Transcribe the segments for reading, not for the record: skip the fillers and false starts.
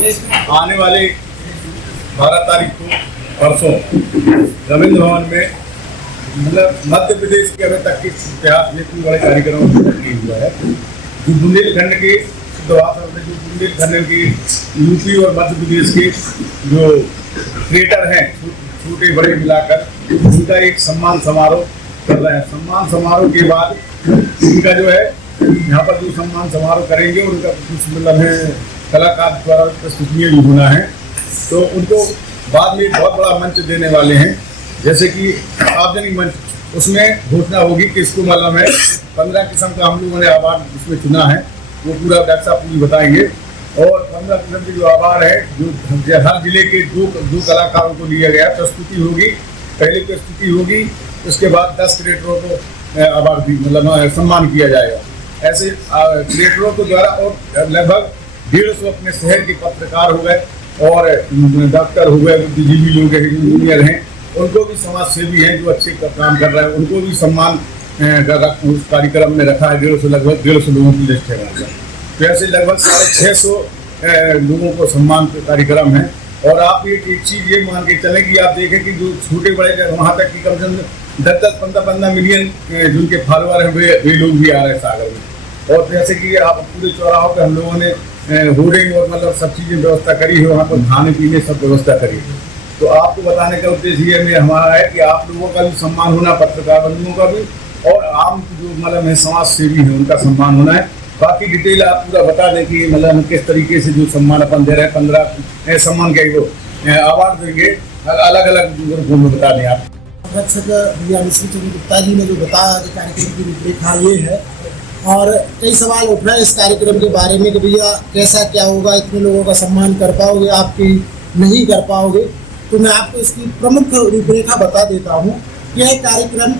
आने वाले 12 तारीख को परसों रविंद्र भवन में मतलब मध्य प्रदेश के अभी तक के इतिहास में इतने बड़े कार्यक्रम नहीं हुआ है। जो बुंदेलखंड के जो बुंदेलखंड की यूपी और मध्य प्रदेश के जो क्रिएटर हैं छोटे बड़े मिलाकर उनका एक सम्मान समारोह कर रहे हैं। सम्मान समारोह के बाद इनका जो है यहाँ पर जो सम्मान समारोह करेंगे उनका कुछ मतलब है कलाकार द्वारा प्रस्तुतियाँ भी होना है, तो उनको बाद में बहुत बड़ा मंच देने वाले हैं, जैसे कि सार्वजनिक मंच। उसमें घोषणा होगी कि इसको मतलब है 15 किस्म का हम लोगों ने अवार्ड इसमें चुना है, वो पूरा डॉक्टर साहब पूरी बताएंगे। और 15 किस्म के जो अवार्ड है जो हर जिले के दो कलाकारों को लिया गया। प्रस्तुति होगी, पहले प्रस्तुति होगी, उसके बाद 10 क्रिएटरों को अवार्ड भी मतलब सम्मान किया जाएगा। ऐसे क्रिएटरों को द्वारा और लगभग 150 अपने शहर के पत्रकार हो गए और डॉक्टर हो गए, बुद्धिजीवी लोग हैं, इंजीनियर हैं, उनको भी समाज सेवी हैं जो अच्छे काम कर रहे हैं, उनको भी सम्मान उस कार्यक्रम में रखा है। 150 लगभग 150 लोगों की लिस्ट है। तो ऐसे लगभग 650 लोगों को सम्मान कार्यक्रम है। और आप एक चीज़ ये मान के चलें कि आप देखें कि जो छोटे बड़े वहाँ तक की कम से कम 10-10, 15-15 मिलियन जिनके फॉलोअर हैं वे लोग भी आ रहे हैं सागर में। और जैसे कि आप पूरे चौराहों पर हम लोगों ने होर्डिंग और मतलब सब चीज़ें व्यवस्था करी है, वहाँ पर खाने पीने सब व्यवस्था करी है। तो आपको बताने का उद्देश्य ये में हमारा है कि आप लोगों का भी सम्मान होना, पत्रकार बंधुओं का भी, और आम जो मतलब है समाज सेवी है उनका सम्मान होना है। बाकी डिटेल आप पूरा बता दें कि मतलब हम किस तरीके से जो सम्मान अपन दे रहे हैं। 15 सम्मान के वो अवार्ड देंगे, अलग अलग ग्रुपों में बता दें आप। भैया मिश्री चंद्र गुप्ता जी ने जो बताया कि कार्यक्रम की रूपरेखा ये है, और कई सवाल उठ रहे हैं इस कार्यक्रम के बारे में कि भैया कैसा क्या होगा, इतने लोगों का सम्मान कर पाओगे आप कि नहीं कर पाओगे। तो मैं आपको इसकी प्रमुख रूपरेखा बता देता हूँ। यह कार्यक्रम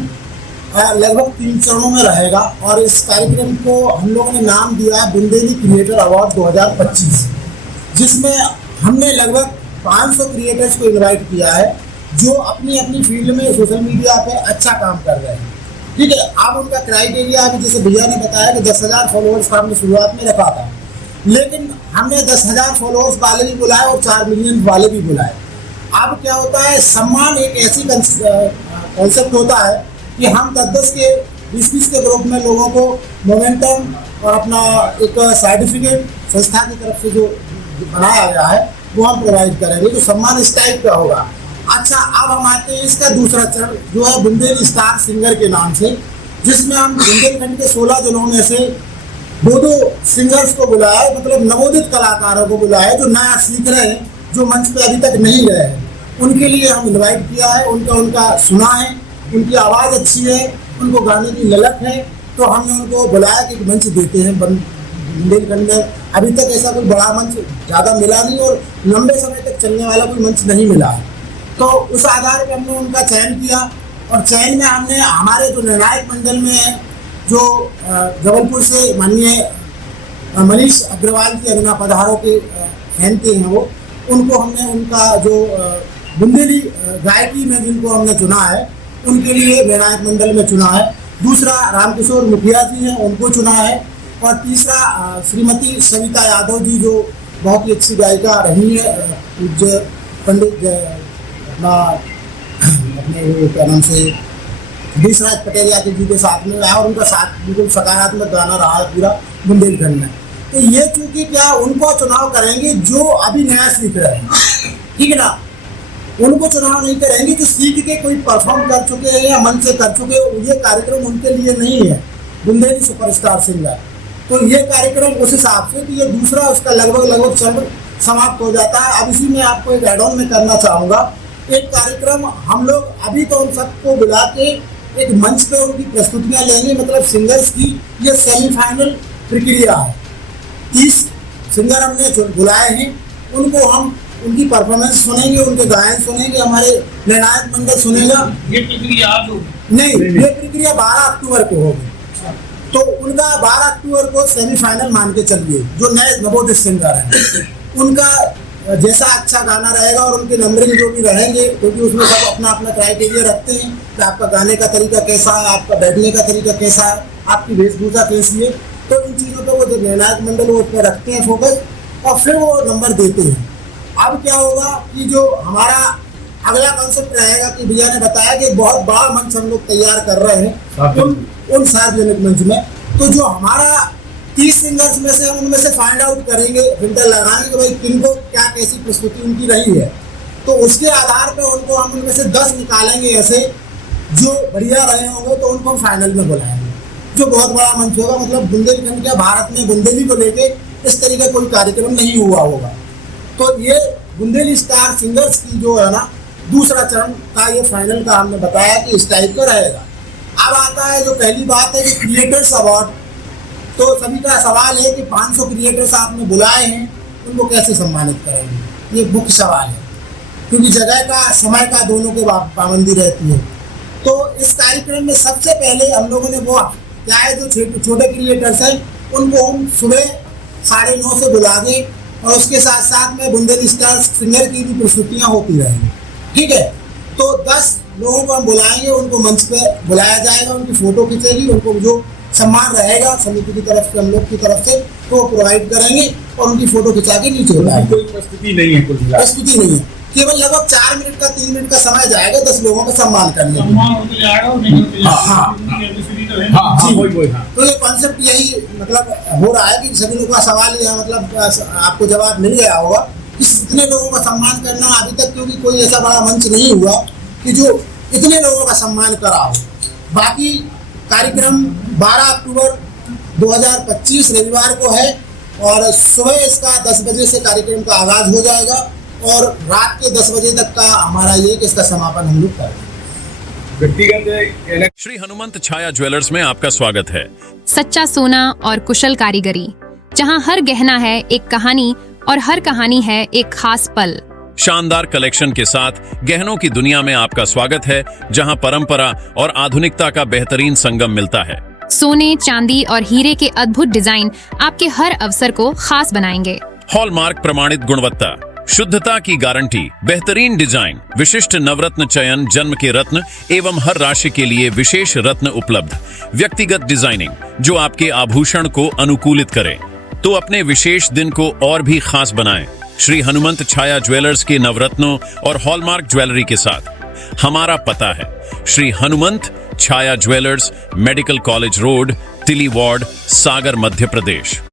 लगभग 3 चरणों में रहेगा और इस कार्यक्रम को हम लोगों ने नाम दिया है बुंदेली क्रिएटर अवार्ड 2025, जिसमें हमने लगभग 500 क्रिएटर्स को इनवाइट किया है जो अपनी अपनी फील्ड में सोशल मीडिया पे अच्छा काम कर रहे हैं। ठीक है, अब उनका क्राइटेरिया अभी जैसे भैया ने बताया कि 10,000 फॉलोअर्स का हमने शुरुआत में रखा था, लेकिन हमने 10,000 फॉलोअर्स वाले भी बुलाए और 4 मिलियन वाले भी बुलाए। अब क्या होता है, सम्मान एक ऐसी कॉन्सेप्ट होता है कि हम 10-10 के 20-20 के ग्रुप में लोगों को मोमेंटम और अपना एक सर्टिफिकेट संस्था की तरफ से जो बनाया गया है वो हम प्रोवाइड करेंगे। तो सम्मान इस टाइप का होगा। अच्छा, अब हम आते हैं इसका दूसरा चरण जो है बुंदेली स्टार सिंगर के नाम से, जिसमें हम बुंदेलखंड के 16 जिलों में से 2-2 सिंगर्स को बुलाया, मतलब नवोदित कलाकारों को बुलाया जो नया सीख रहे हैं, जो मंच पे अभी तक नहीं गए हैं। उनके लिए हम इनवाइट किया है, उनका सुना है, उनकी आवाज़ अच्छी है, उनको गाने की ललक है, तो हमने उनको बुलाया कि मंच देते हैं। बुंदेलखंड में अभी तक ऐसा कोई बड़ा मंच ज़्यादा मिला नहीं और लंबे समय तक चलने वाला कोई मंच नहीं मिला है। तो उस आधार पर हमने उनका चयन किया और चयन में हमने हमारे जो निर्णायक मंडल में है, जो जबलपुर से माननीय मनीष अग्रवाल की अरुणा पधारों के फैनते हैं वो, उनको हमने उनका जो बुंदेली गायकी में जिनको हमने चुना है उनके लिए निर्णायक मंडल में चुना है। दूसरा रामकिशोर मुखिया जी हैं, उनको चुना है। और तीसरा श्रीमती सविता यादव जी जो बहुत ही अच्छी गायिका रही है, पूज्य पंडित अपने वो क्या नाम से देशराज पटेल जी के साथ में रहा और उनका साथ बिल्कुल सकारात्मक गाना रहा है पूरा बुंदेलखंड में। तो ये चूंकि क्या उनको चुनाव करेंगे जो अभी नया सीख रहे हैं, ठीक है ना, उनको चुनाव नहीं करेंगे जो सीख के कोई परफॉर्म कर चुके हैं या मंच से कर चुके हैं। ये कार्यक्रम उनके लिए नहीं है बुंदेली सुपरस्टार सिंगर। तो ये कार्यक्रम उस हिसाब से कि ये दूसरा उसका लगभग चरण समाप्त हो जाता है। अब इसी में आपको एक एड ऑन में करना चाहूँगा, एक कार्यक्रम हम लोग अभी तो उन सबको बुला के एक मंच पे उनकी प्रस्तुतियाँ लेंगे, मतलब सिंगर्स की ये सेमीफाइनल प्रक्रिया है। 30 सिंगर हमने बुलाए हैं, उनको हम उनकी परफॉर्मेंस सुनेंगे, उनके गायन सुनेंगे, हमारे निर्णायक मंडल सुनेगा। ये प्रक्रिया आज होगी? नहीं, ये प्रक्रिया 12 अक्टूबर को होगी। तो उनका 12 अक्टूबर को सेमीफाइनल मान के चलिए। जो नए नवोदित सिंगर हैं उनका जैसा अच्छा गाना रहेगा और उनके नंबरिंग जो भी रहेंगे, क्योंकि उसमें सब अपना अपना क्राइटेरिया रखते हैं कि आपका गाने का तरीका कैसा है, आपका बैठने का तरीका कैसा है, आपकी वेशभूषा कैसी है। तो इन चीज़ों पर वो जो निर्णायक मंडल वो उस पर रखते हैं फोकस। और फिर वो नंबर देते हैं। अब क्या होगा कि जो हमारा अगला कॉन्सेप्ट रहेगा कि भैया ने बताया कि बहुत बड़ा मंच हम लोग तैयार कर रहे हैं उन सार्वजनिक मंच में। तो जो हमारा 30 सिंगर्स में से उनमें से फाइंड आउट करेंगे, फिल्टर लगाएंगे कि भाई किनको क्या कैसी प्रस्तुति उनकी रही है। तो उसके आधार पे उनको हम उनमें से 10 निकालेंगे ऐसे जो बढ़िया रहे होंगे, तो उनको हम फाइनल में बुलाएंगे, जो बहुत बड़ा मंच होगा। मतलब बुंदेलखंड क्या भारत में बुंदेली को लेके इस तरीके का कोई कार्यक्रम नहीं हुआ होगा। तो ये बुंदेली स्टार सिंगर्स की जो है ना दूसरा चरण का ये फाइनल का हमने बताया कि इस टाइप का रहेगा। अब आता है जो पहली बात है कि क्रिएटर्स अवार्ड। तो सभी का सवाल है कि 500 क्रिएटर्स आपने बुलाए हैं, उनको कैसे सम्मानित करेंगे, ये मुख्य सवाल है, क्योंकि जगह का समय का दोनों के पाबंदी रहती है। तो इस कार्यक्रम में सबसे पहले हम लोगों ने वो क्या है जो छोटे क्रिएटर्स हैं उनको हम सुबह 9:30 से बुला दें, और उसके साथ साथ में बुंदेली स्टार सिंगर की भी प्रस्तुतियाँ होती रहेंगी। ठीक है, तो 10 लोगों को हम बुलाएंगे, उनको मंच पे बुलाया जाएगा, उनकी फ़ोटो खींचेगी, उनको जो सम्मान रहेगा समिति की तरफ से, हम लोग की तरफ से, तो वो प्रोवाइड करेंगे और उनकी फ़ोटो खिंचा के नीचे उतारेंगे। कोई प्रस्तुति नहीं है, कुछ प्रस्तुति नहीं है, केवल लगभग 4 मिनट का 3 मिनट का समय जाएगा 10 लोगों का सम्मान करने में। तो ये कॉन्सेप्ट यही मतलब हो रहा है कि सभी लोगों का सवाल यह मतलब आपको जवाब मिल गया होगा कि इतने लोगों का सम्मान करना अभी तक, क्योंकि कोई ऐसा बड़ा मंच नहीं हुआ कि जो इतने लोगों का सम्मान करा हो। बाकी कार्यक्रम 12 अक्टूबर 2025 रविवार को है, और सुबह इसका 10 बजे से कार्यक्रम का आगाज हो जाएगा और रात के 10 बजे तक का हमारा ये कि इसका समापन हम लोग करेंगे। व्यक्तिगत श्री हनुमंत छाया ज्वेलर्स में आपका स्वागत है। सच्चा सोना और कुशल कारीगरी, जहां हर गहना है एक कहानी और हर कहानी है एक खास पल। शानदार कलेक्शन के साथ गहनों की दुनिया में आपका स्वागत है, जहां परंपरा और आधुनिकता का बेहतरीन संगम मिलता है। सोने, चांदी और हीरे के अद्भुत डिजाइन आपके हर अवसर को खास बनाएंगे। हॉलमार्क प्रमाणित गुणवत्ता, शुद्धता की गारंटी, बेहतरीन डिजाइन, विशिष्ट नवरत्न चयन, जन्म के रत्न एवं हर राशि के लिए विशेष रत्न उपलब्ध। व्यक्तिगत डिजाइनिंग जो आपके आभूषण को अनुकूलित करे, तो अपने विशेष दिन को और भी खास बनाएं। श्री हनुमंत छाया ज्वेलर्स के नवरत्नों और हॉलमार्क ज्वेलरी के साथ हमारा पता है श्री हनुमंत छाया ज्वेलर्स, मेडिकल कॉलेज रोड, तिली वार्ड, सागर, मध्य प्रदेश।